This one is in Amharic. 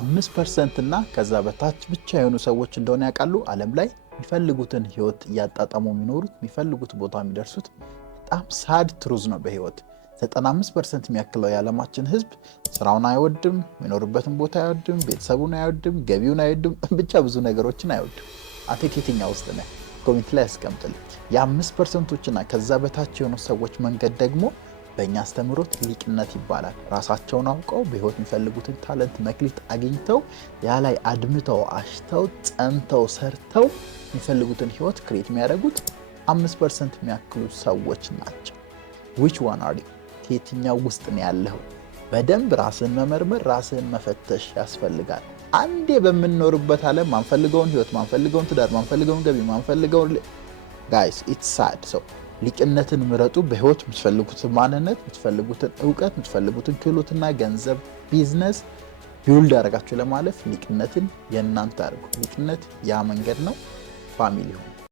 5% እና ከዛ በታች ብቻ የሆኑ ሰዎች እንደሆነ ያውቃሉ ዓለም ላይ የሚፈልጉትን ህይወት እያጣጣሙ የሚኖሩት የሚፈልጉት ቦታ የሚደርሱት። በጣም ሳድ ትሩዝ ነው በህይወት 95% የሚያክለው የዓለማችን ህዝብ ስራውን አይወድም፣ የሚኖርበትን ቦታ አይወድም፣ ቤተሰቡን አይወድም፣ ገቢውን አይወድም፣ ብቻ ብዙ ነገሮችን አይወድም። አንተ የትኛው ውስጥ ነህ? ኮሜንት ላይ አስቀምጥልኝ። የ5%ና ከዛ በታች የሆኑ ሰዎች መንገድ ደግሞ በእኛ አስተምሮት ሊቅነት ይባላል። ራሳቸውን አውቀው በህይወት የሚፈልጉትን ታለንት መክሊት አግኝተው ያ ላይ አድምተው አሽተው ጸንተው ሰርተው የሚፈልጉትን ህይወት ክሬት የሚያደርጉት 5% የሚያክሉ ሰዎች ናቸው። which one are you? ከየትኛው ውስጥ ነው ያለኸው? በደንብ ራስን መመርመር ራስን መፈተሽ ያስፈልጋል። አንዴ በምንኖርበት ዓለም ማንፈልገውን ህይወት ማንፈልገውን ትዳር ማንፈልገውን ገቢ ማንፈልገውን guys it's sad so ሊቅነትን ምረጡ። በህይወት የምትፈልጉትን ማንነት የምትፈልጉትን ዕውቀት የምትፈልጉትን ክህሎትና ገንዘብ ቢዝነስ ቢውልድ አደረጋችሁ ለማለፍ ሊቅነትን የእናንተ አድርጉ። ሊቅነት ያ መንገድ ነው። ፋሚሊ ሁኑ።